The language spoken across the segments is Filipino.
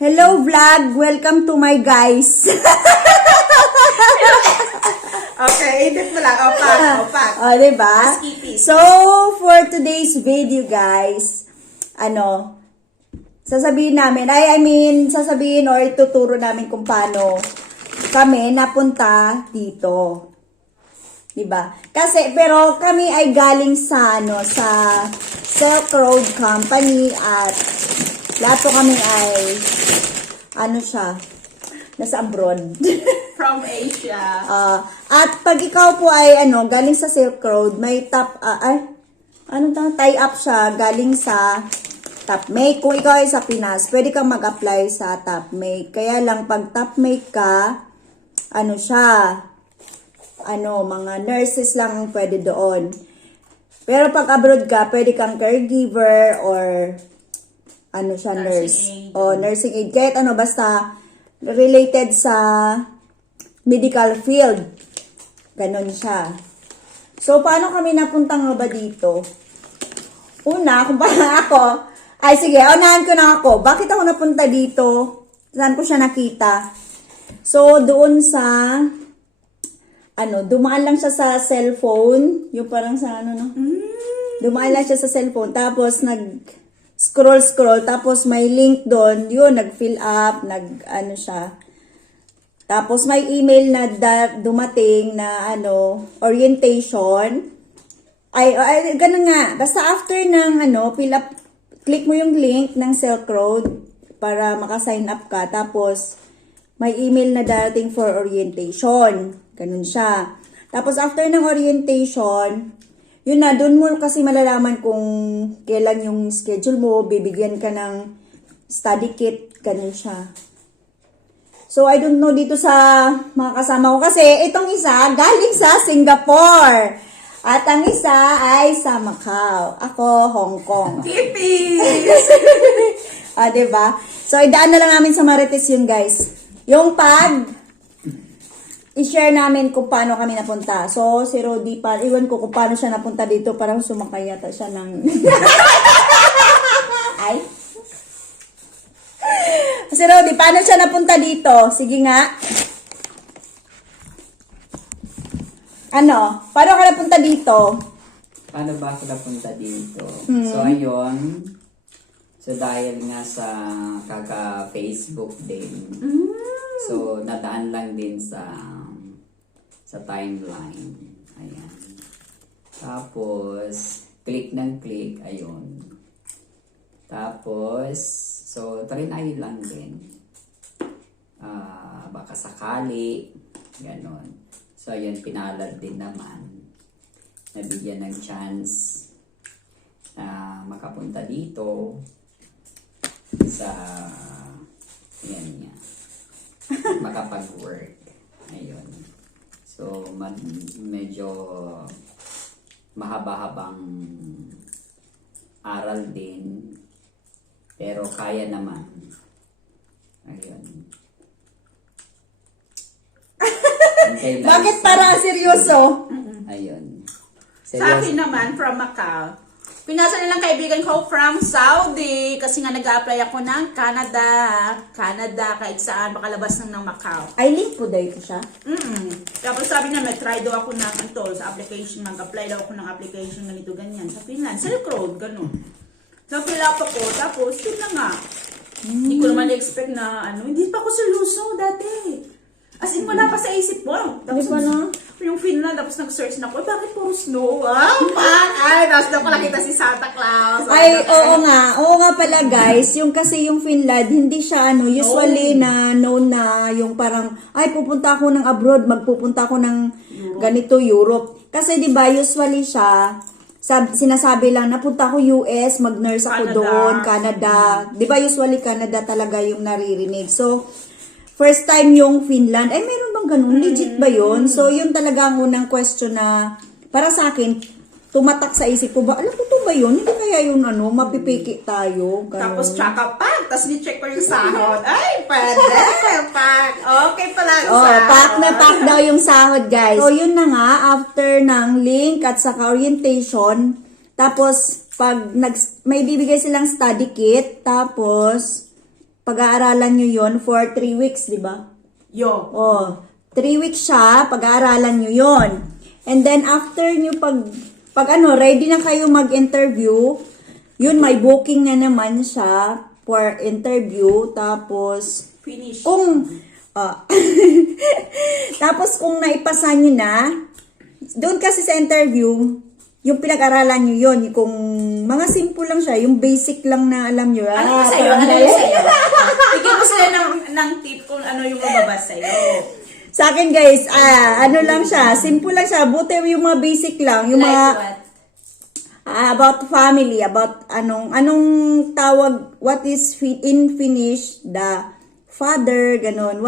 Hello vlog! Welcome to my guys! Okay, edit mo lang. Opak. Diba? Skippy. So, for today's video guys, sasabihin namin, sasabihin or ituturo namin kung paano kami napunta dito. Diba? Kasi, pero kami ay galing sa, sa Silk Road Company at lahat po kami ay, nasa abroad. From Asia. At pag ikaw po ay, galing sa Silk Road, may tie up siya, galing sa Topmake. Kung ikaw ay sa Pinas, pwede kang mag-apply sa Topmake. Kaya lang, pag Topmake ka, mga nurses lang ang pwede doon. Pero pag abroad ka, pwede kang caregiver or nurse. Aid. O nursing aid. Kahit basta related sa medical field. Ganon siya. So, paano kami napunta nga ba dito? Una, kung paano ako, unahan ko na ako. Bakit ako napunta dito? Saan ko siya nakita? So, doon sa, dumaan lang siya sa cellphone. Yung parang sa Dumaan lang siya sa cellphone. Tapos, scroll, tapos may link doon. Yun, nag-fill up, siya. Tapos, may email na dumating na, orientation. Ganun nga. Basta after ng, fill up, click mo yung link ng Silk Road para maka-sign up ka. Tapos, may email na darating for orientation. Ganun siya. Tapos, after ng orientation, yun na, doon mo kasi malalaman kung kailan yung schedule mo, bibigyan ka ng study kit, ganun siya. So, I don't know dito sa mga kasama ko kasi itong isa galing sa Singapore. At ang isa ay sa Macau. Ako, Hong Kong. Philippines! Diba? So, idaan na lang namin sa Marites yun, guys. Yung i-share namin kung paano kami napunta. So, si Rodi iwan ko kung paano siya napunta dito. Parang sumakay yata siya ng... Ay. Si Rodi, paano siya napunta dito? Sige nga. Paano ka napunta dito? Paano ba ako napunta dito? So, ayun. So, dahil nga sa kaka-Facebook din. So, nadaan lang din sa timeline. Ayan. Tapos, click ng click. Ayun. Tapos, so, trinay lang din. Baka sakali. Ganon. So, ayun, pinalad din naman. Nabigyan ng chance na makapunta dito sa yan niya. Makapag-work. Ayun. So, medyo mahaba-habang aral din. Pero kaya naman. Ayun. Bakit parang seryoso? Ayun. Sa akin naman, from Macau. Pinasa nilang kaibigan ko from Saudi kasi nga nag-a-apply ako ng Canada, kahit saan, makalabas ng Macau. Ay, link po dahil siya? Tapos sabi niya, may try daw ako ng sa application, mag-apply daw ako ng application ganito, ganyan. Sa Finland, Silk Road, ganun. So, fill up ako, tapos, yun na nga. Hindi ko naman expect na, hindi pa ako seryoso dati. As in, wala pa sa isip mo. Tapos, yung Finland, tapos nag-search na ako, bakit puro snow? Tapos na pala kita si Santa Claus. Oo nga pala guys, yung Finland, hindi siya usually na known na yung parang, pupunta ako ng abroad, magpupunta ako ng ganito, Europe. Kasi di ba usually siya, sinasabi lang, napunta ako US, mag-nurse ako doon, Canada. Di ba usually Canada talaga yung naririnig. So, first time yung Finland, meron bang ganun? Legit ba yun? So, yun talaga ang unang question na, para sa akin, tumatak sa isip ko ba, alam ko to ba yun? Hindi kaya yun, mapipiki tayo. Ganun. Tapos, tsaka pack. Tapos, ni-check ko yung sahod. Ay, pwede. Pack. Okay pala yung sahod. Pack daw yung sahod, guys. So, yun na nga, after ng link at saka orientation, tapos, pag may bibigay silang study kit, tapos, pag-aaralan nyo yon for 3 weeks, di ba? Yo. Oh, 3 weeks siya, pag-aaralan nyo yon. And then, after nyo ready na kayo mag-interview, yun, may booking na naman siya for interview. Tapos, Finish. tapos kung naipasa nyo na, doon kasi sa interview, yung pinag-aralan nyo yun, kung mga simple lang siya, yung basic lang na alam nyo. Ano yung sa'yo? Ano yung sa'yo? Bigyan mo sila ng tip kung ano yung mababasa sa'yo. Sa akin guys, ano lang siya, simple lang siya, buti yung mga basic lang, yung Like mga what? about family, about anong tawag, what is in Finnish, the father, ganon,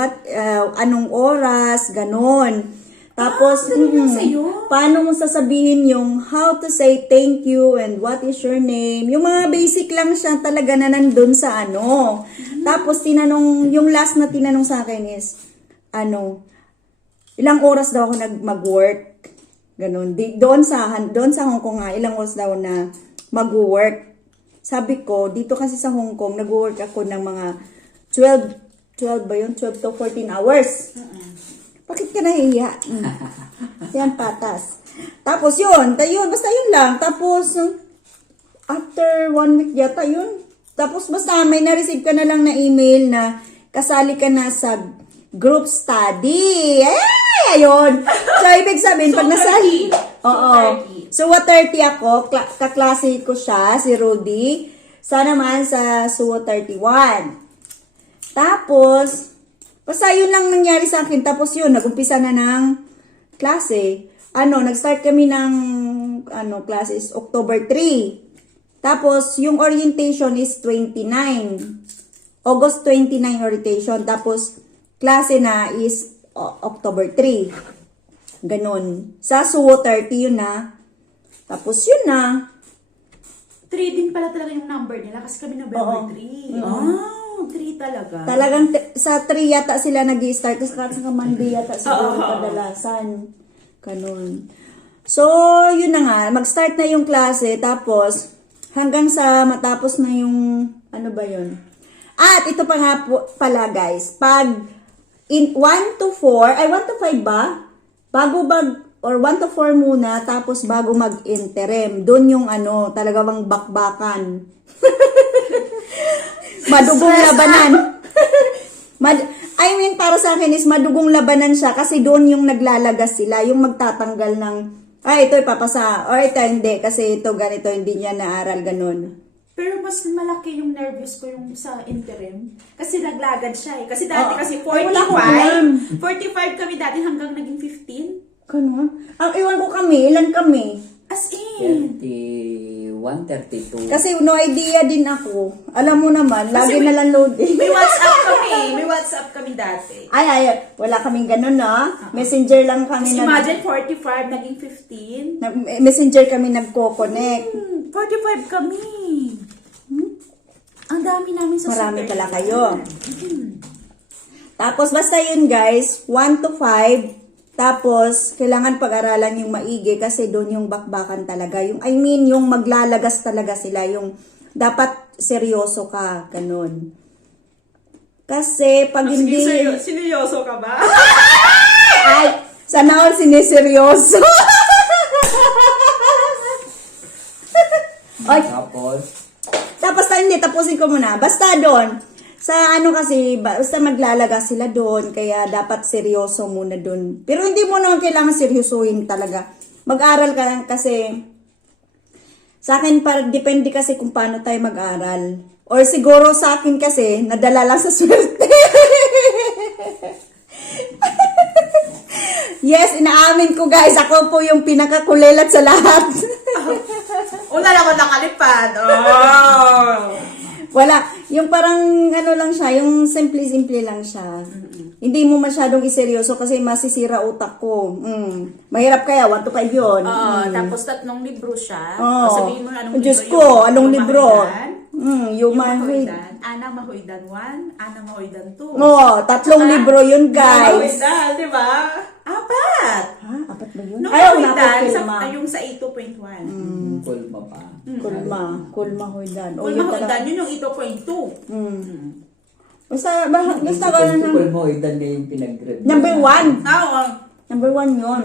anong oras, ganon. Tapos, dali lang sa'yo. paano mo sasabihin yung how to say thank you and what is your name. Yung mga basic lang siya talaga na nandun sa ano. Tapos, yung last na tinanong sa akin is, ilang oras daw ako mag-work. Ganun. Doon sa Hong Kong nga, ilang oras daw na mag-work. Sabi ko, dito kasi sa Hong Kong, nag-work ako ng mga 12 ba yun? 12 to 14 hours. Bakit ka nahihiya? Yan, patas. Tapos yun, basta yun lang. Tapos, after 1 week yata yun. Tapos basta may na-receive ka na lang na email na kasali ka na sa group study. Ayun. So, ibig sabihin, pag nasali. Oo. So, 30 ako. Kaklase ko siya, si Rudy. Sa naman sa SUO 31. Tapos, basta yun lang nangyari sa akin. Tapos yun, nag-umpisa na ng klase. Nag-start kami ng classes October 3. Tapos, yung orientation is 29. August 29 orientation. Tapos, klase na is October 3. Ganon. Sa SUO 30 yun na. Tapos yun na. 3 din pala talaga yung number nila kasi kami November 3. Oh, 3 talaga. Talagang sa 3 yata sila nag-i-start. Kasi sa Monday yata siguro kadalasan. Ganon. So, yun na nga. Mag-start na yung klase. Tapos, hanggang sa matapos na yung, ano ba yun? At ito pa nga pala guys. Pag in 1 to 4, 1 to 5 ba? Or 1 to 4 muna, tapos bago mag-interim. Doon yung talaga bang bakbakan. Madugong labanan. Para sa akin is madugong labanan siya kasi doon yung naglalagas sila, yung magtatanggal ng, ito ipapasa, or ito hindi, kasi ito ganito, hindi niya naaral, ganun. Pero mas malaki yung nervous ko yung sa interim. Kasi naglagad siya eh. Kasi dati kasi wala akong alam. 45 kami dati hanggang naging 15. Ganun? Iwan ko kami, ilan kami? As in. 31, 32. Kasi no idea din ako. Alam mo naman, lagi Kasi na lang loading. May WhatsApp kami. May WhatsApp kami dati. Ay, wala kaming ganun na. Messenger lang kami Kasi imagine 45 naging 15. Messenger kami nagko-connect. 45 kami. Ang dami namin sa Marami super. pala kayo. Tapos basta yun guys, 1 to 5. Tapos, kailangan pag-aralan yung maigi kasi doon yung bakbakan talaga. Yung maglalagas talaga sila. Yung dapat seryoso ka, ganun. Kasi pag hindi... Seryoso ka ba? Ay, sana all siniseryoso. Ay, tapos hindi, tapusin ko muna. Basta doon, sa kasi, basta maglalaga sila doon, kaya dapat seryoso muna doon. Pero hindi mo naman kailangan seryosohin talaga. Mag-aral ka lang kasi, sa akin, depende kasi kung paano tayo mag-aral. Or siguro sa akin kasi, nadala lang sa swerte. Yes, inaamin ko guys, ako po yung pinakakulelat sa lahat. Una lang ako nakalipad. Oh! Wala. Yung parang lang siya, yung simple-simple lang siya. Hindi mo masyadong iseryoso kasi masisira utak ko. Mahirap kaya, 1 to 5 yun. Tapos 3 libro siya. Oo. Sabihin mo na anong Diyos libro ko, yun. anong libro? Yung Human Read. Mahoydan. Ana Mahoydan 1, Ana Mahoydan 2. Oo, 3 libro yun guys. Mahoydan, di ba? 4. Ha? 4 ba yun? No, Ayaw na Mahoydan, ako, yung sa 8.1. Kulma pa. Kulma Hoydan. Kung Mahoydan, yun yung 8.2. Basta ganun na. Tukol mo, idan na yung pinag-grade. Number 1. Oo. Number 1 yun.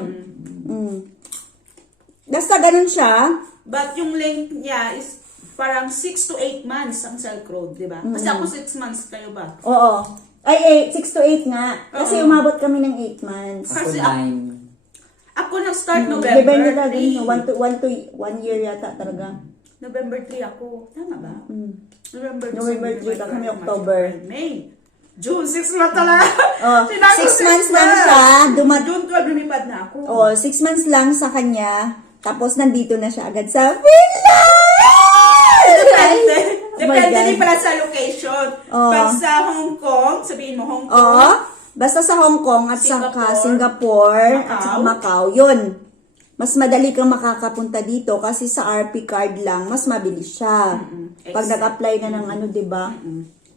Basta ganun siya. But yung length niya is parang 6 to 8 months ang Silk Road, di ba? Kasi ako 6 months, kayo ba? Oo. Ay, 6 to 8 nga. Kasi umabot kami ng 8 months. Ako Kasi 9. Ako nag-start November November na 3. 1 year yata talaga. November 3 ako. Tama ba? November November 3 December, kami, March, October. April, May. June 6 na talaga. Oh, Sinabi ko 6 months lang siya. June 12 lumipad na ako. Oh, 6 months lang sa kanya. Tapos nandito na siya agad sa Finland! Depende. Oh my Depende God. din pala sa location. Oh. Pag sa Hong Kong, sabihin mo Hong Kong. Oo. Basta sa Hong Kong at saka Singapore at saka Macau. Yun. Mas madali kang makakapunta dito kasi sa RP card lang, mas mabilis siya. Pag nag-apply na ng ano, di ba?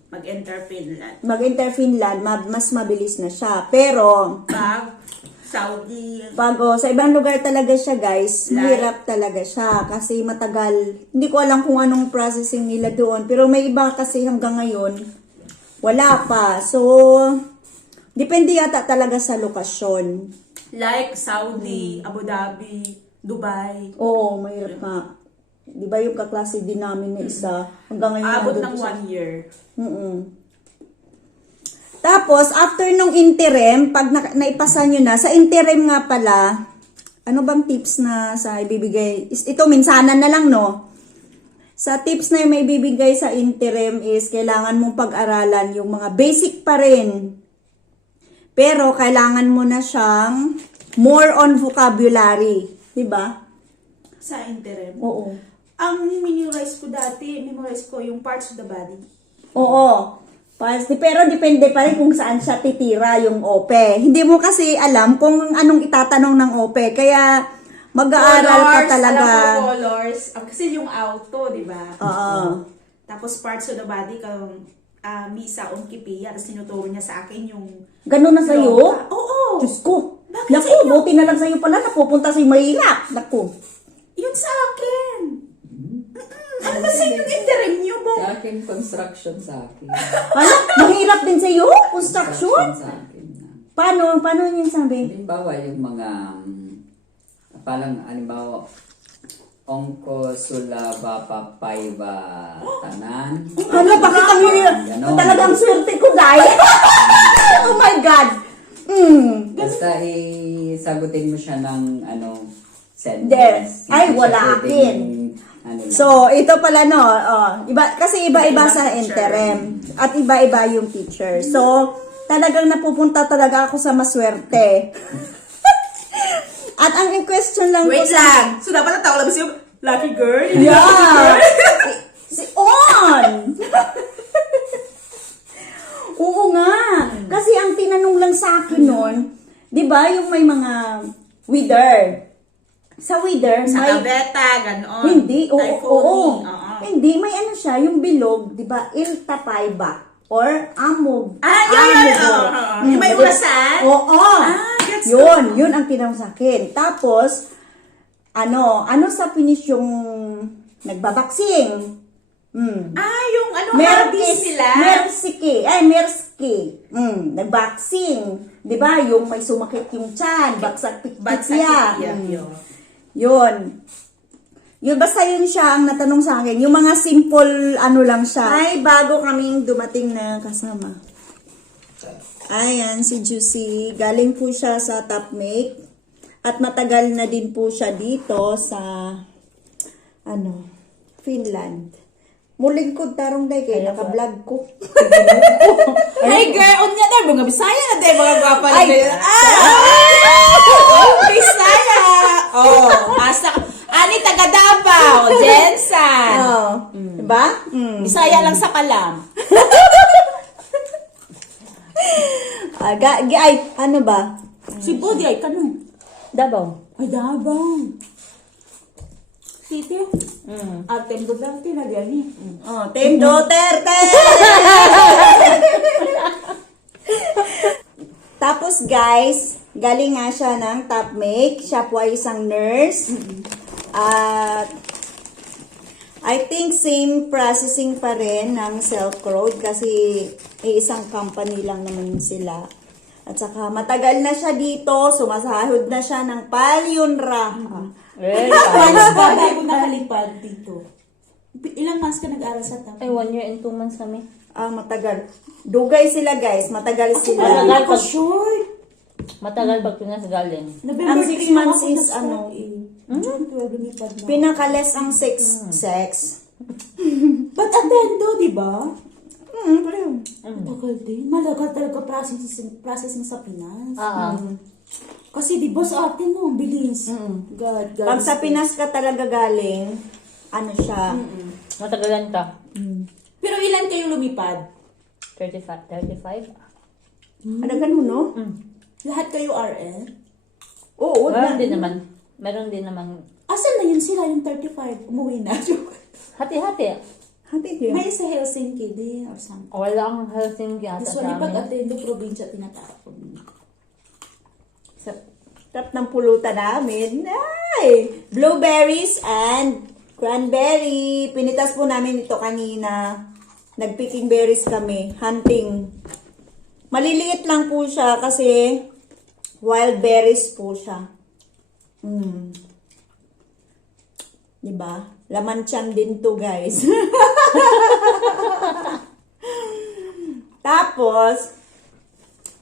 Mag-enter Finland. Mag-enter Finland, mas mabilis na siya. Pero, Pag Saudi. bago, sa ibang lugar talaga siya, guys, mahirap talaga siya kasi matagal. Hindi ko alam kung anong processing nila doon. Pero may iba kasi hanggang ngayon, wala pa. So, depende yata talaga sa lokasyon. Like Saudi, Abu Dhabi, Dubai. Oo, mahirap nga. Di ba yung kaklase din namin na isa, hanggang ngayon Abot nandun ng siya. 1 year. Tapos, after nung interim, pag naipasa nyo na, sa interim nga pala, ano bang tips na sa ibibigay? Ito, minsanan na lang, no? Sa tips na yung may bibigay sa interim is, kailangan mong pag-aralan yung mga basic pa rin. Pero, kailangan mo na siyang more on vocabulary. Diba? Sa interim. Oo. Ang memorize ko yung parts of the body. Oo. Pero depende pa rin kung saan siya titira yung OPE. Hindi mo kasi alam kung anong itatanong ng OPE. Kaya mag-aaral ka talaga. Alam ko colors. Kasi yung auto, di ba? Oo. Tapos parts of the body, Misa Onkipiya. Tapos tinuturo niya sa akin yung... Ganun na sa'yo? Oo. Diyos ko. Bakit Naku, sa'yo? buti na lang sa'yo pala. Napupunta sa'yo mahirap. Naku. Yun sa akin. Ano kasi yung interim niyo, Bong? Sa akin, construction sa akin. Ano? Mahirap din sa'yo? Construction? sa akin. Paano? Paano yun sabi? Halimbawa, yung mga, halimbawa, Ongko, Sula, Bapa, Paiba, Tanan. Ano? Bakit ang hirap? Ganon. Talagang swerte ko, dahil. Oh my God. Basta sagutin mo siya ng, sentence. Yes. Ay, Hindi wala siya akin. pwedeng, lang. So, ito pala no, kasi iba-iba sa interim at iba-iba yung teacher. So, talagang napupunta talaga ako sa maswerte. At ang question lang Wait ko lang. So, dapat natawa lang siya, lucky girl. Yeah! Si On! Oo nga. Kasi ang tinanong lang sa akin nun, di ba yung may mga wither? Sa wither, Sa may... kabeta, ganon. Hindi, oo, Typhoon, oo. Hindi, may ano siya, yung bilog, di ba, iltapayba, or amog. Yun. Yung may urasan? Oo. Gets Yun ang tinanong sa akin. Tapos, ano sa finish yung nagbabaksing? Yung hobbies nila. Merski. Nagbaksing. Di ba, yung may sumakit yung tiyan, baksak-pikit siya. Yun. Yun, basta yun siya ang natanong sa akin. Yung mga simple, lang siya. Ay, bago kaming dumating na kasama. Ayan, si Juicy. Galing po siya sa Topmake. At matagal na din po siya dito sa, Finland. Muling ko tarong day kay naka-vlog ko. Hey girl, unya na, mga Bisaya na tayo, mga gwapa na Ay! tayo. Bisaya! Basta, taga Davao, Jensen. Diba? Bisaya lang sa kalam. Ay, ano ba? Si Bodi ay kanong. Davao. Ay, Davao. City? Atem Duterte na diyan eh. Team Duterte! Tapos guys, galing nga siya ng Topmake. Siya po ay isang nurse. At I think same processing pa rin ng Silk Road kasi isang company lang naman sila. At saka matagal na siya dito, sumasahod na siya ng palyonra. Well, Months ka bago nakalipad dito. Ilang months ka nag-aral sa TAP? Ay, 1 year and 2 months kami. Matagal. Dugay sila guys, matagal sila. Matagal pag, Short. matagal pag Pinas galing. Ang 6 months is ano? June 12, lumipad na. Pinakales ang sex. But attendo, di ba? Pero, Tagal din. Malagal talaga processing sa Pinas. Oo. Kasi di ba sa atin no, ang bilis. God. pag sa Pinas ka talaga galing, ano siya, Matagalan ka. Pero ilan kayo lumipad? 35? ano ganun, no? Lahat kayo RN? Oo, Meron din naman. Asan na yun sila yung 35? Umuwi na. Hati-hati. Hati din. May sa Helsinki din or something. Wala ang Helsinki ata Usually sa pag amin. attendo probinsya tinatapon. Sa tap ng pulutan namin, ay, blueberries and cranberry. Pinitas po namin ito kanina. Nagpicking berries kami, hunting. Maliliit lang po siya kasi wild berries po siya. Diba? Laman tiyan din to, guys. Tapos,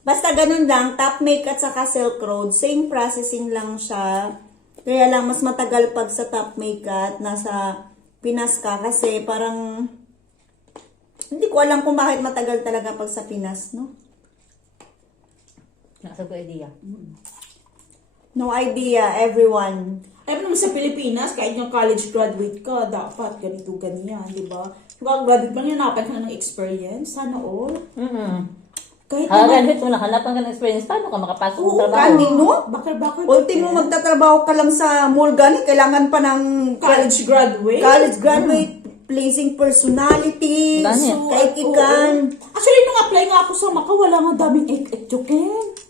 basta ganun lang, Topmake at saka Silk Road, same processing lang siya. Kaya lang, mas matagal pag sa Topmake at nasa Pinas ka kasi parang, hindi ko alam kung bakit matagal talaga pag sa Pinas, no? Nasa ko idea. No idea, everyone. Ay, naman sa Pilipinas, kahit yung college graduate ka, dapat ganito, ganyan, di ba? Kung graduate lang yan, napan ka ng experience, sana all. Kahit Hanapan mo, hanapan ka ng experience. Paano ka makapasok ng trabaho? Kanino? bakar-bakar. Ultimo magtatrabaho ka lang sa mall gani, kailangan pa ng college graduate. college graduate, pleasing personality, Ganit. kaikikan. Actually, nung apply nga ako sa Macau, wala nga daming ek-ek-joken.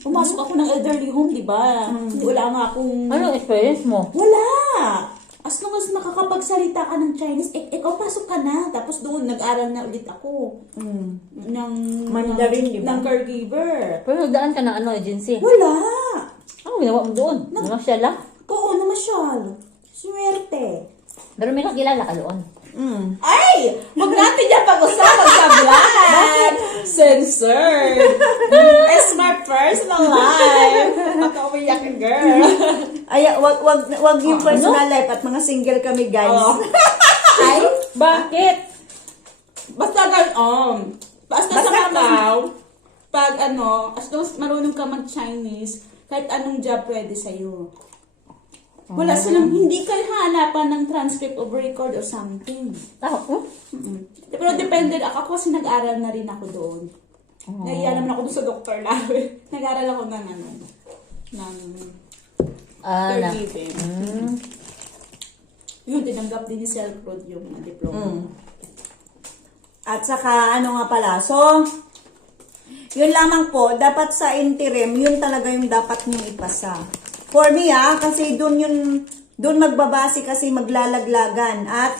Pumasok ako ng elderly home, di ba? Wala nga akong... Anong experience mo? Wala! As long as nakakapagsalita ka ng Chinese, ikaw pasok ka na. Tapos doon, nag-aral na ulit ako. Ng... Mandarin, di ba? Ng caregiver. Pero nagdaan ka ng ano, agency. Wala! Ano ginawa mo doon? Namasyal lang? Oo, namasyal. Swerte. Pero may nakilala ka doon. Ay! Huwag natin yan pag-usapan sa vlog! Censored! It's my personal life! Maka-umiyak ka, girl! Ay, wag yung personal life at mga single kami, guys. Oh. Ay! Bakit? Basta basta sa Macau, pag as long as marunong ka mag-Chinese, kahit anong job pwede sa'yo. Wala silang, hindi ka hanapan ng transcript of record or something. Pero depende, ako kasi nag-aral na rin ako doon. Naiya naman ako doon sa doktor namin. Nag-aral ako ng caregiving. Yun, tinanggap din ni Silk Road yung diploma. At saka, ano nga pala, so, yun lamang po, dapat sa interim, yun talaga yung dapat niyong ipasa. For me, kasi doon magbabase kasi maglalaglagan. At,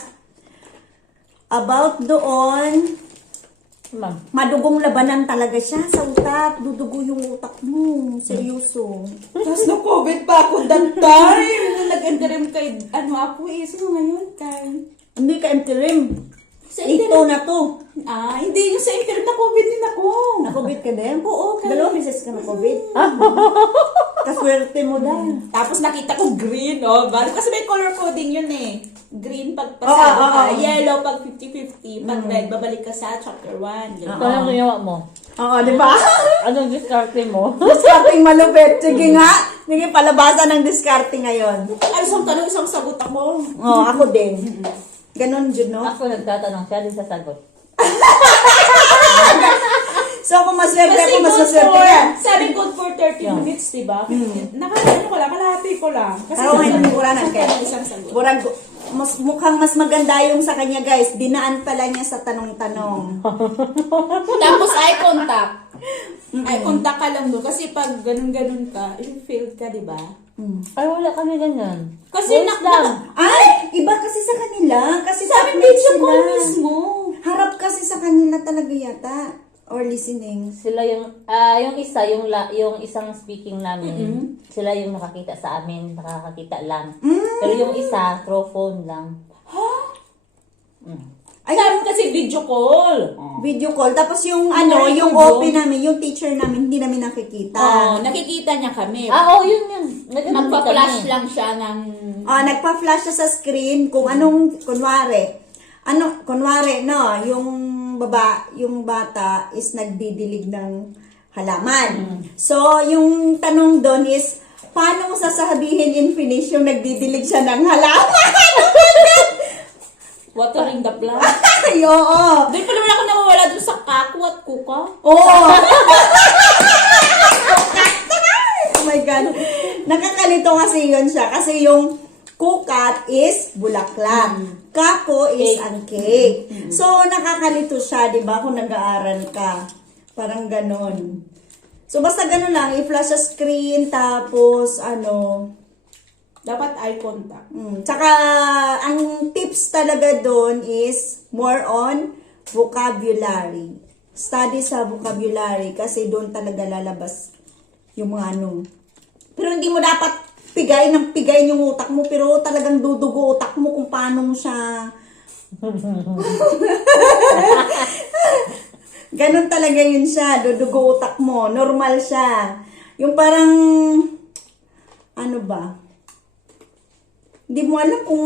about doon, Ma'am. madugong labanan talaga siya sa utak. Dudugo yung utak mo. Seryoso. Tapos na-COVID pa ako that time. Nung nag-interim kay, ako sino ngayon? Hindi ka interim. Sa Ito interim. na to. Hindi yung sa interim na-COVID din ako. Na-COVID ka din? Oo, kaya- Dalawang beses ka na-COVID? Kaswerte mo dahil. Tapos nakita ko green, Kasi may color coding yun eh. Green pag pasado ka, yellow pag 50-50, pag red, babalik ka sa chapter 1. So, anong ginawa mo? Oo, di ba? Anong discarte mo? Discarding malupit. Sige nga. Sige, palabasan ng discarding ngayon. Ay, isang tanong, isang sagot ako. Oo, ako din. Ganon dyan, no? Ako nagtatanong, siya din sasagot. So, kung maswerte Kasi ako, mas good maswerte for, ka. sabi good for 30 minutes, diba? Nakakano ko lang, kalahati ko lang. Kasi Pero ngayon, nagkuranan isang ka. tanong, isang sagot. Burag, mukhang mas maganda yung sa kanya, guys. Dinaan pala niya sa tanong-tanong. Tapos eye contact. Eye contact ka lang doon. Kasi pag ganun-ganun ka, i-failed ka, diba? Ay, wala kami ganyan. Kasi Voice lang. Ay! Iba kasi sa kanila. Kasi Sa amin, tablet video call sila. mismo. Harap kasi sa kanila talaga yata. Or listening. Sila yung yung isang speaking namin, sila yung nakakita sa amin, nakakakita lang. Pero yung isa, through phone lang. Ay, sa amin kasi video call. Video call. Tapos yung Ano, yung record OP namin, yung teacher namin, hindi namin nakikita. Oo, nakikita niya kami. Yun. Magpa-flash lang siya ng... Nagpa-flash siya sa screen kung kunwari, no, yung bata is nagdidilig ng halaman. So, yung tanong doon is, paano mo sasabihin in Finnish yung nagdidilig siya ng halaman? Watering the plant. Ay, oo. Doon pa naman ako nawawala doon sa kaku at kuka. Oo. Oh my God. Nakakalito kasi yun siya. Kasi yung kukat is bulaklak. Kako is ang cake. So, nakakalito siya, di ba? Kung nag-aaral ka. Parang ganon. So, basta ganon lang. I-flash sa screen, tapos, Dapat eye contact. Tsaka, ang tips talaga doon is more on vocabulary. Study sa vocabulary kasi doon talaga lalabas yung mga Pero hindi mo dapat pigayin yung utak mo, pero talagang dudugo utak mo kung paano mo siya... Ganon talaga yun siya, dudugo utak mo. Normal siya. Yung parang... Ano ba? Hindi mo alam kung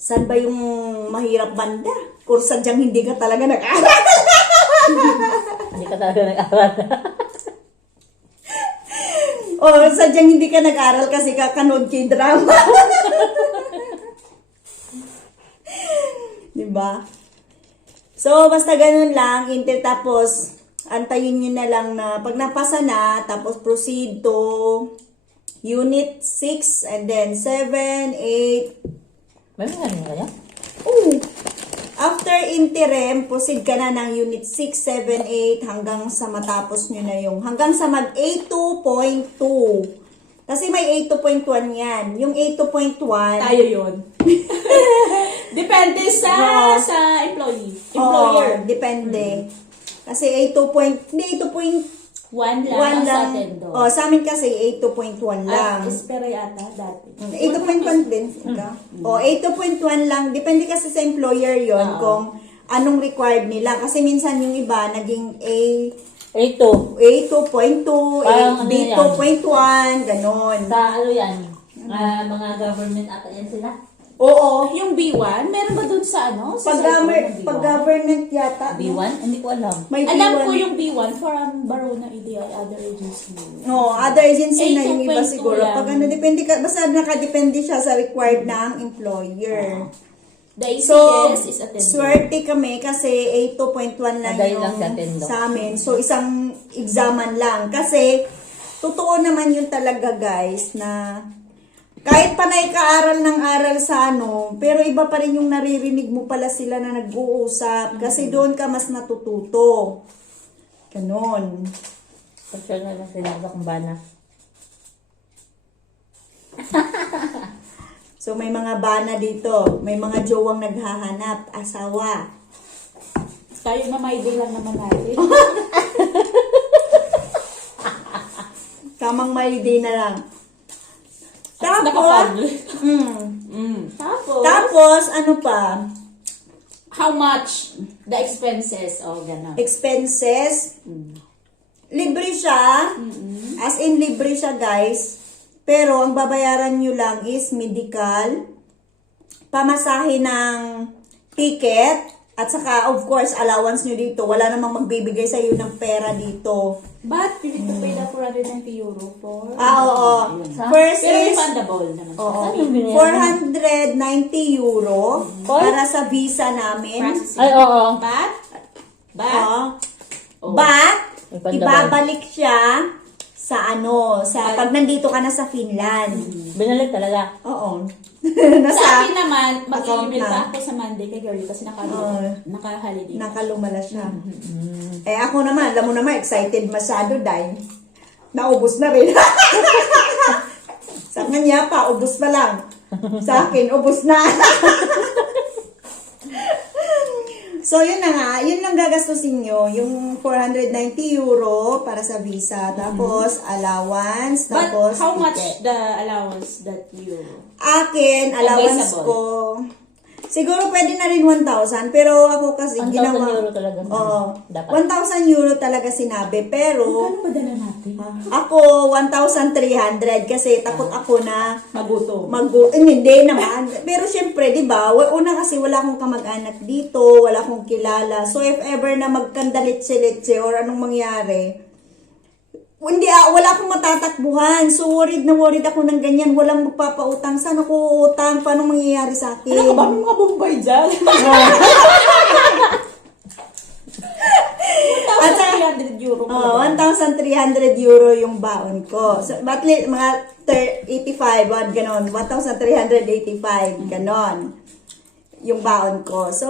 saan ba yung mahirap banda. Kung sadyang hindi ka talaga nag-aral. Hindi ka talaga nag-aral. O sadyang hindi ka nag-aral kasi kakanood kay drama. Diba? So, basta ganun lang. Tapos, antayin nyo na lang na pag napasa na, tapos proceed to Unit 6, and then 7, 8. May mga kaya? Oh, after interim, proceed ka na ng Unit 6, 7, 8, hanggang sa matapos nyo na yung, hanggang sa mag A2.2. Kasi may A2.1 yan. Yung A2.1, Tayo yun. Depende sa employer. Depende. Kasi A2.1 One lang sa atin doon. Sa amin kasi A2.1 lang. Espera yata dati. 8.1 din. Ikaw? 8.1 lang. Depende kasi sa employer yon kung anong required nila. Kasi minsan yung iba, naging A2.2, Parang ano B2.1, ganon. Sa yan? Mga government ata yan sila? Oo. Yung B1, meron ba doon sa Sa Pag government yata. B1? Hindi ko alam. May Alam B1. ko yung B1 for Barona EDI, other agency. No, other agency na yung iba 8.2 siguro. yan. Pag depende ka, basta nakadepende siya sa required ng employer. The ACS So, is attended. swerte kami kasi 8.1 lang Dahil yung lang sa attendo. sa amin. So, isang examan lang. Kasi, totoo naman yun talaga guys na kahit panay ka-aral ng aral sa pero iba pa rin yung naririnig mo pala sila na nag-uusap. Kasi doon ka mas natututo. Ganon. Pagsyal na lang sila sa kumbana. So, may mga bana dito. May mga jowang naghahanap. Asawa. Tayo na may lang naman natin. Tamang may day na lang. Tapos, Naka-public. tapos, ano pa? How much? The expenses. Gano'n. Expenses. Libre siya. As in, libre siya, guys. Pero, ang babayaran nyo lang is medical, pamasahe ng ticket, at saka, of course, allowance nyo dito. Wala namang magbibigay sa iyo ng pera dito. But, you need to pay the 490 euro for... Oo. First Pero is, refundable naman siya. oo, Ano yung binili? 490 euro para sa visa namin. Processing. Ay, oo. But, Oo. Oh. But, Refundable. ibabalik siya sa pag nandito ka na sa Finland. Binalik talaga. Oo. sa akin naman, account mag-email na. pa ako sa Monday kay Girlie kasi naka-holiday. Nakalumala siya. Eh ako naman, alam mo naman, excited masyado dahil naubos na rin. Sa kanya pa, ubos pa lang. Sa akin, ubos na. So, yun na nga. Yun lang gagastusin nyo. Yung 490 euro para sa visa. Tapos, allowance. But Tapos, how much ticket. the allowance that you... Akin, allowance Advisable. ko. Siguro pwede na rin 1,000. Pero ako kasi 1,000 ginawa. euro talaga. Oo. Dapat. 1,000 euro talaga sinabi. Pero, Ano ba dala natin? ako 1,300 kasi takot ako na Magutom. hindi naman. Pero syempre, 'di ba? Una kasi wala akong kamag-anak dito, wala akong kilala. So if ever na magkandalit-silitse or anong mangyari, wala akong matatakbuhan. So worried na worried ako ng ganyan. Walang magpapautang. Saan ako utang? Paano mangyayari sa akin? Ano ka ba? May mga Bombay dyan? At sa- 1,300 euro. Oh, 1,300 euro yung baon ko. So, but mga 85, ganon. 1,385, ganon. Yung baon ko. So,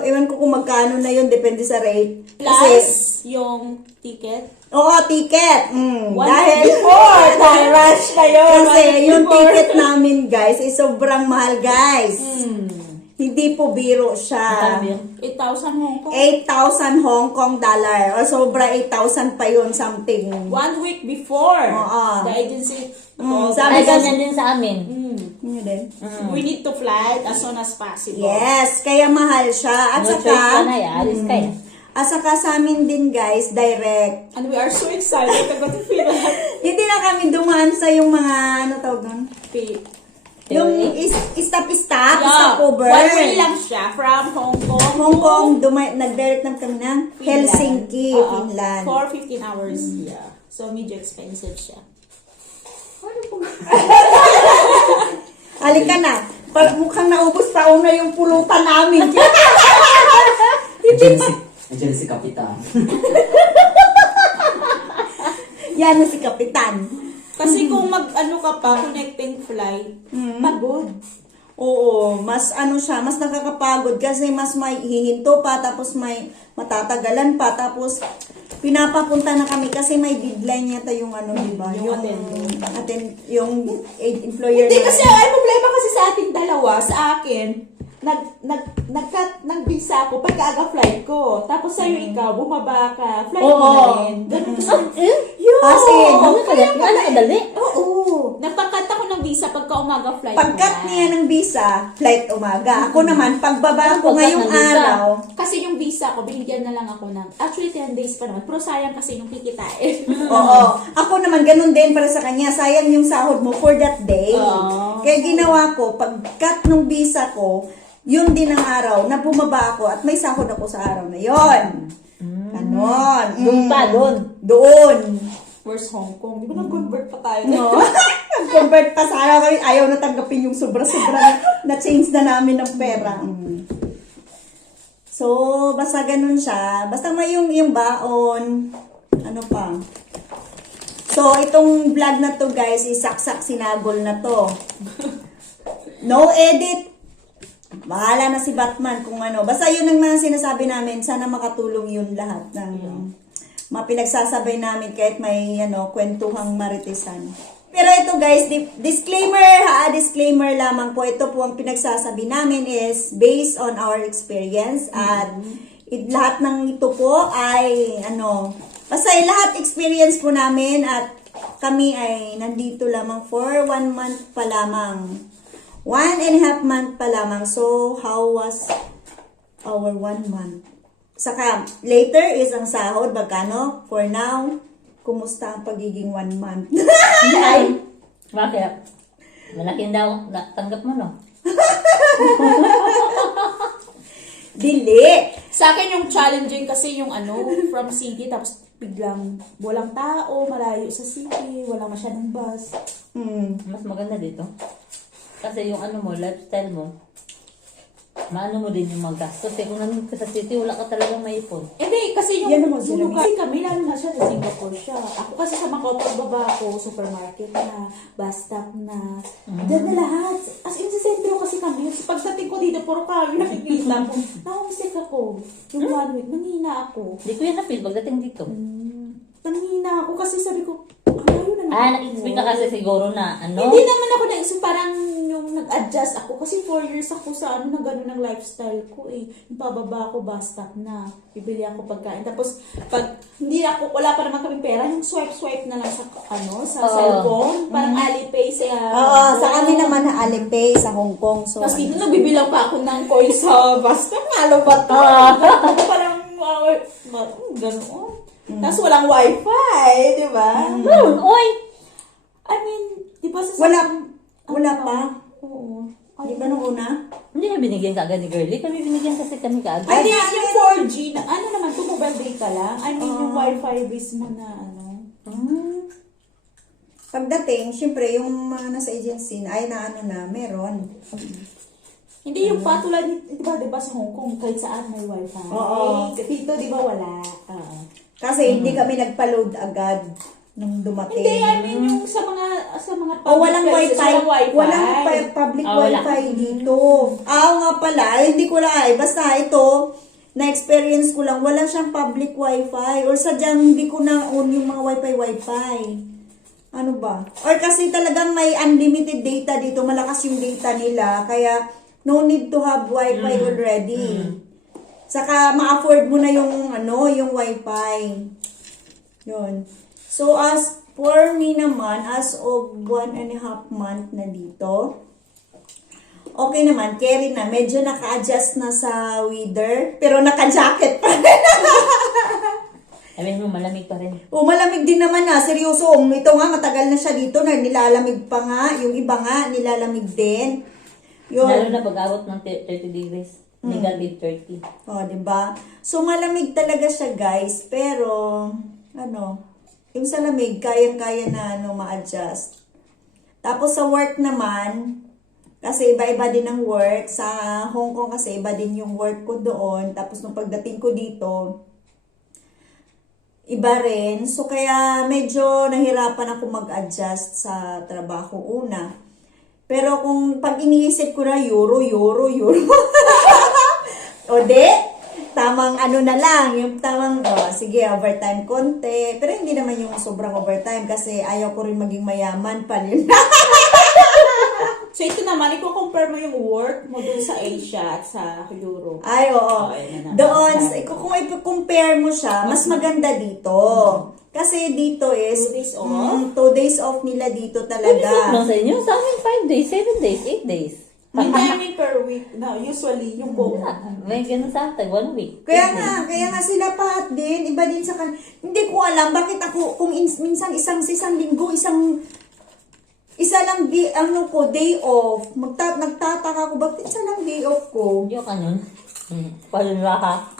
ewan ko kung magkano na yun, depende sa rate. Plus, yung ticket. Oo, ticket. One Dahil, week before, dahil rush kayo. kasi One week yung before. ticket namin, guys, is sobrang mahal, guys. Hmm. Hindi po biro siya. Magkano yun? 8,000 Hong Kong. 8,000 Hong Kong dollar. O sobra 8,000 pa yun, something. 1 week before. Oo. The agency. Sabi Ay, kasi, ganyan din sa amin. yun din. We need to fly as soon as possible. Yes, kaya mahal siya. At No choice ka na, saka, alis ka eh. at saka sa amin din guys, direct. And we are so excited to go to Finland. Hindi na kami dumaan sa yung mga, ano tawag doon? Yung stopover. One way lang siya from Hong Kong. Hong Kong, nag-direct na kami ng Helsinki, Oo. Finland. For 15 hours. Yeah. So, medyo expensive siya. Halika na. Mukhang naubos pa una yung pulutan namin. Andiyan si Kapitan. Yan na si Kapitan. Kasi kung ano ka pa, connecting flight, pagod. Oo, mas ano siya, mas nakakapagod kasi mas may hihinto pa, tapos may matatagalan pa, tapos pinapapunta na kami kasi may deadline yata yung ano, di ba? Yung yung employer Hindi na- kasi, ay problema kasi sa ating dalawa, sa akin, nag-cut ng visa ko pagka-aga flight ko. Tapos sa'yo ikaw, bumaba ka, flight mo Oo. na rin. Ganun kasi. Yun! As in, Ano kadali? Oo. Nagpa-cut ako ng visa pagka-umaga flight pagkat ko na. niya ng visa, flight umaga. Ako naman, pagbaba ko Pagkat ngayong ng visa. araw, Kasi yung visa ko, binigyan na lang ako ng, actually 10 days pa naman, pero sayang kasi yung kikitain. oo. Ako naman, ganun din para sa kanya. Sayang yung sahod mo for that day. Oo. Kaya ginawa ko, pagkat ng visa ko, yun din ang araw na bumaba ako at may sahod ako sa araw na yon. Ganon. Doon pa, doon. Doon. Where's Hong Kong? Di ba nag-convert pa tayo? No? Nag-convert pa sa araw kami. Ayaw na tanggapin yung sobra-sobra na change na namin ng pera. So, basta ganun siya. Basta may yung baon. Ano pa? So, itong vlog na to guys, isaksak sinagol na to. No edit. Bahala na si Batman kung ano. Basta yun ang mga sinasabi namin. Sana makatulong yun lahat ng mga pinagsasabay namin kahit may kwentuhang maritisan. Pero ito guys, disclaimer lamang po. Ito po ang pinagsasabi namin is based on our experience at lahat ng ito po ay basta lahat experience po namin at kami ay nandito lamang for 1 month pa lamang. 1.5 month pa lamang. So, how was our 1 month? Saka, later is ang sahod. Magkano? For now, kumusta ang pagiging 1 month? Ay, bakit? Malaking daw, tanggap mo, no? Dili. Sa akin yung challenging kasi yung from city, tapos biglang walang tao, malayo sa city, wala masyadong bus. Mas maganda dito. Kasi yung lifestyle mo, maano mo din yung maggastos. Kung nandun ka sa city, wala ka talagang maipon. Hindi, kasi Yan yung naman sila. lugar, kasi kami, lalo na siya, sa Singapore siya. Ako kasi sa Macau, pagbaba ko, supermarket na, bus stop na, dyan na lahat. As in, sa sentro kasi kami. Pagdating ko dito, puro kayo nakikita ko. Na-homesick ako. Yung 1 week, nanghina ako. Hindi ko yan na-feel pagdating dito. Tanghina ako kasi sabi ko, ayaw na naman Nag-expect ka kasi siguro na, ano? Hindi naman ako naisip, parang yung nag-adjust ako. Kasi 4 years ako sa na gano'n ang lifestyle ko eh. Yung pababa ako, bus stop na. Bibili ako pagkain. Tapos, pag hindi ako, wala pa naman kaming pera, yung swipe na lang sa, sa cellphone. Parang Alipay sa... Oo, sa amin naman na Alipay sa Hong Kong. So, Tapos dito nagbibilang pa ako ng coins sa bus stop. Ngalo ba to? Parang, gano'n. Tapos walang wifi, di ba? Uy! I mean, di ba sa... wala pa. Oo. Di ba nung una? Hindi na binigyan ka agad ni Girlie. Kami binigyan kasi kami ka agad. Ay, yung 4G na, ano naman, to mobile data lang. I mean, yung wifi mismo na, ano. Pagdating, syempre, yung mga nasa agency na, ay na ano na, meron. Hindi yung patulad, di ba sa Hong Kong, kahit saan may wifi. Oo. Dito, di ba, wala. Kasi hindi kami nagpa-load agad nung dumating. Hindi, I mean, yung sa mga O walang places, wifi. Walang public Wala. wifi dito. Nga pala, hindi ko lang basta ito, na-experience ko lang, wala siyang public wifi. Or sadyang hindi ko na-on yung mga wifi. Ano ba? Or kasi talagang may unlimited data dito, malakas yung data nila, kaya no need to have wifi already. Saka ma-afford mo na yung yung wifi. Yun. So as for me naman, as of 1.5 month na dito, okay naman, carry na. Medyo naka-adjust na sa weather, pero naka-jacket pa rin. Sabi mo, malamig pa rin. Malamig din naman na. Seryoso, ito nga, matagal na siya dito na nilalamig pa nga. Yung iba nga, nilalamig din. Yun. Lalo na pag-abot ng 30 degrees. Negative 30. Diba? So, malamig talaga siya, guys. Pero, yung sa lamig, kayang-kaya na, ma-adjust. Tapos, sa work naman, kasi iba-iba din ang work. Sa Hong Kong kasi, iba din yung work ko doon. Tapos, nung pagdating ko dito, iba rin. So, kaya medyo nahirapan ako mag-adjust sa trabaho una. Pero kung pag iniisip ko na euro. O tamang na lang, yung tamang, sige, overtime konti. Pero hindi naman yung sobrang overtime kasi ayaw ko rin maging mayaman pa rin. So ito naman, i-compare mo yung work mo dun sa Asia at sa Europe. Ay, oo. Okay, Doon, kung i-compare mo siya, mas maganda dito. Kasi dito is 2 days off? 2 days off nila dito Lang talaga. sa inyo, sa amin 5 days, 7 days, 8 days. Hindi, I mean per week. No, usually, yung buong. May ganun sa atin, 1 week. Kaya nga sila pahat din, iba din sa hindi ko alam bakit ako, kung minsan isang linggo, isa lang day off. Nagtataka ko, bakit isa lang day off ko? Hindi ka nun. Palunlaha.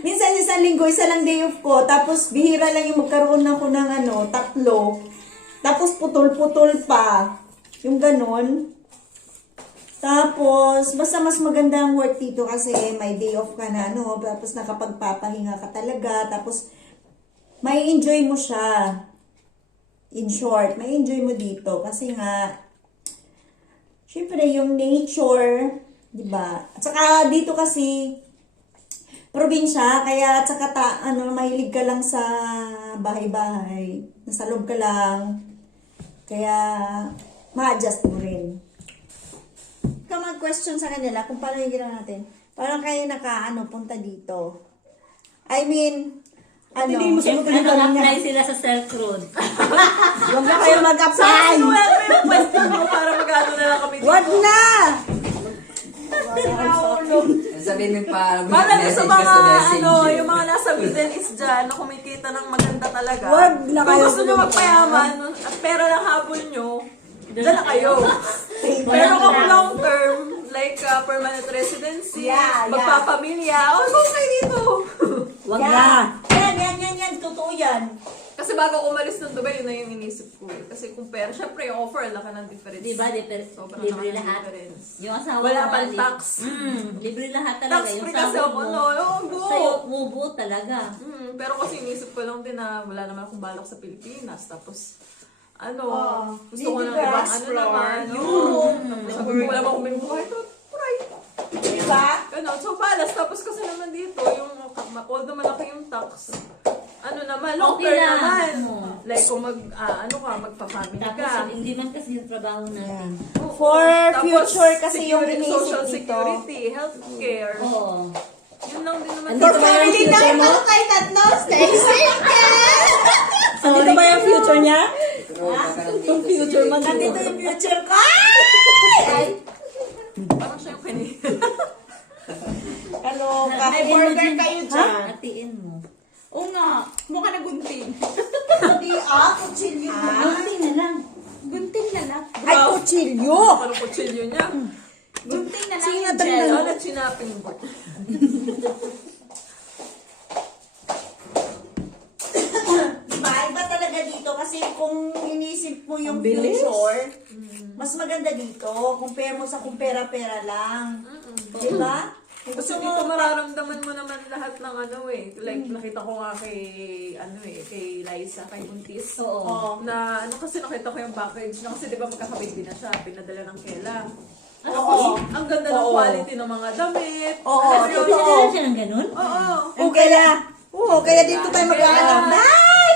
Minsan isang linggo, isa lang day off ko, tapos bihira lang yung magkaroon ako ng 3. Tapos putol-putol pa. Yung ganun. Tapos, basta mas maganda ang work dito kasi may day off ka na, tapos nakapagpapahinga ka talaga, tapos may enjoy mo siya. In short, may enjoy mo dito kasi nga, syempre yung nature, di ba? At saka dito kasi, probinsya, kaya at saka mahilig ka lang sa bahay-bahay, nasa loob ka lang, kaya ma-adjust mo rin. Ikaw mag-question sa kanila kung paano yung ginawa natin. Parang kayo punta dito. I mean, Hindi mo sagutin yung tanong niya. Apply sila sa Silk Road. Huwag na kayo mag-apply! Well, may question mo para mag-ano na lang kami dito. Wag na! Sabihin mo pa, Para message sa ka mga, sa messenger. yung mga nasa Middle East dyan, na kumikita ng maganda talaga. Wag na Kung kayo gusto nyo magpayaman, at pera lang habol nyo, dyan na kayo. Pero kung long term, like permanent residency, magpapamilya, go kayo dito. Wag na! Yan, totoo yan. Kasi bago ako umalis ng Dubai, yun na yung inisip ko. Kasi kung pera, syempre yung offer, laki ng difference. Diba, Sobrang libre laki ng lahat. difference. Yung asawa Wala ko, pang tax. Libre lahat talaga. Tax Yung free kasi sahod ako, mo. no? Sa'yo, mubo talaga. Pero kasi inisip ko lang din na wala naman akong balak sa Pilipinas. Tapos, gusto ko ng ibang naman. Sabi ko, wala ba akong may buhay? Try. Diba? Ganon. So, balas. Tapos kasi naman dito, although malaki yung tax, ano naman, long term Okay lang. naman. Oo. Like kung magpa-family Tapos, ka. hindi man kasi yung trabaho natin. Oo. For Tapos, future kasi yung security, iniisip social dito. security, healthcare. Oo. Yun lang din naman. For family Stay mo? tayo tatlo, stay single! Nandito ba yung future niya? Pero baka nandito si Future mo. Rico. Nandito yung future ko. Parang siya yung kanina. Kaloka. May burger kayo dyan. Hatiin mo. Oo nga, mukha na gunting. Hindi kutsilyo Kunti na lang. Gunting na lang. Ay, kutsilyo. Parang kutsilyo niya. Gunting na lang Sige, yung tanggal. gel. Sana chinapin mo. Diba? Iba talaga dito kasi kung inisip mo yung future, mas maganda dito. Compare mo sa kung pera-pera lang. Diba? Kung Kasi gusto dito mo, mararamdaman mo naman lahat ng Like, nakita ko nga kay, kay Liza, kay Buntis. Oo. Na, kasi nakita ko yung package na kasi di ba magkakabit din na siya, pinadala ng Kela. Oo. Ang ganda ng Oo. quality ng mga damit. Oo, Alam mo yun? totoo. Pinadala siya ng ganun? Oo. kaya dito tayo mag-aanap.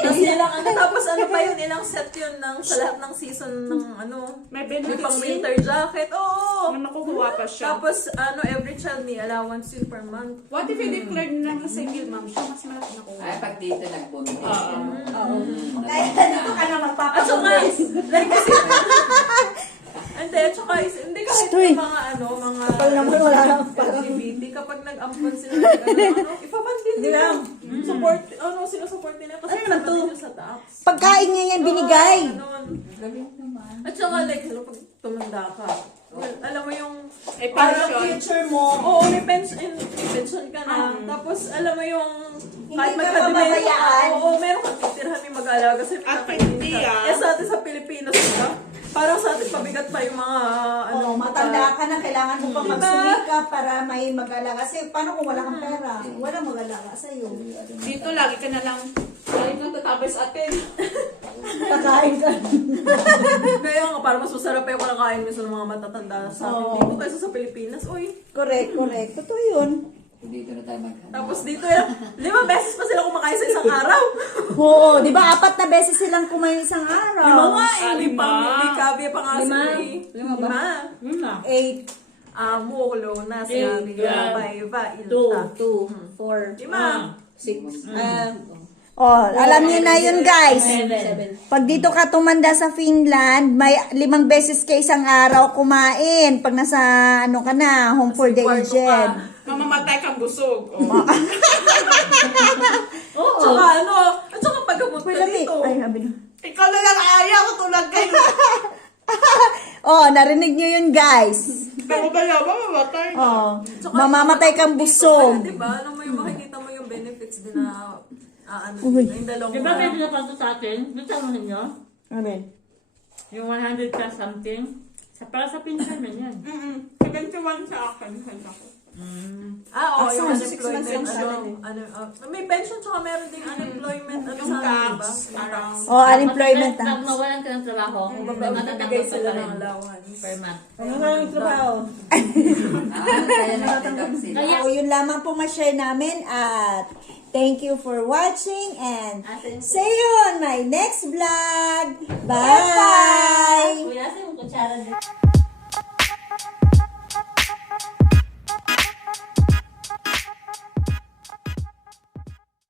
Tapos ilang tapos ano pa yun, ilang set yun sa lahat ng season ng May may benefits pang yun. winter jacket. Oo. May nakukuha pa siya. Tapos every child may allowance yun per month. What if i-declare na ng single mom siya? Mas malaki nakuha. Ay, pag dito nagbuntis. Oo. Kaya dito ka na At saka, magpapabuntis. like kasi, hindi, at saka, hindi kahit yung mga mga Kapal naman, wala lang. LGBT, kapag nag-ampon sila, ipapandin nila. Support, sinusupport nila kasi Ano naman to? naman yun sa tax. Pagkain niya yan binigay. Ganon. At saka, like, pag tumanda ka, well, alam mo yung, Ay, Parang pension. future mo. oo, may pension ka na. Tapos, alam mo yung, kahit Hindi ka magka-dementia pababayaan. ka, oo, meron kang titirhan may mag-alaga kasi At pinakainin hindi, ka. ah. Eh, sa atin sa Pilipinas, diba? Parang sa atin, pabigat pa yung mga, Oo, matanda ka na, kailangan mo pang Diba? magsumikap para may mag-alaga. Kasi paano kung wala kang pera? Wala mag-alaga sa'yo. Dito lagi ka na lang. Lagi kang tatabay sa atin. Kakain ka. Kaya nga, parang mas masarap yung kinakain minsan ng mga matatanda sa atin Oo. dito kaysa sa Pilipinas. Uy, Correct. Totoo yun. Dito na tayo maghanap. tapos dito, 5 beses pa sila kumakain sa isang araw. Oo, di ba? 4 na beses silang kumain isang araw. 5 nga eh, may Lima. may kabya pa nga Lima. sila eh. Lima ba? 8. Amulo na sinabi ka, baiba, Two. ilta. 2, 4, 5. Alam niyo na yun, guys. 7. Pag dito ka tumanda sa Finland, may 5 beses ka isang araw kumain. Pag nasa, ka na, home for the Kwarto aged. ka. Mamamatay kang busog. Oh. Oo. Tsaka at saka paggamot ka dito. Ay, sabi na. Ikaw na lang ayaw, tulad kayo. Narinig niyo yun, guys. Pero kaya ba mamatay? Mamamatay kang busog. Kaya, diba, alam mo yung makikita mo yung benefits din na Uy. yung dalawang Di ba may pinapato sa atin? Gusto mo ninyo? Amen. Yung 100 plus something? Para sa pinsan man yan. 71 sa akin. Handa ko. Oo, yung Asa? 6 months lang unemployment, may pension tsaka meron ding unemployment, Yung diba? tax, parang... Unemployment Pag tax. nawalan ka ng trabaho, Magbibigay matatanggap ka sila pa ng rin allowance. per month. Ang trabaho. Kaya nagtatanggap sila. Yun lamang po ma-share namin at thank you for watching and see you on my next vlog. Bye! Kuya, sa'yo yung kutsara dito.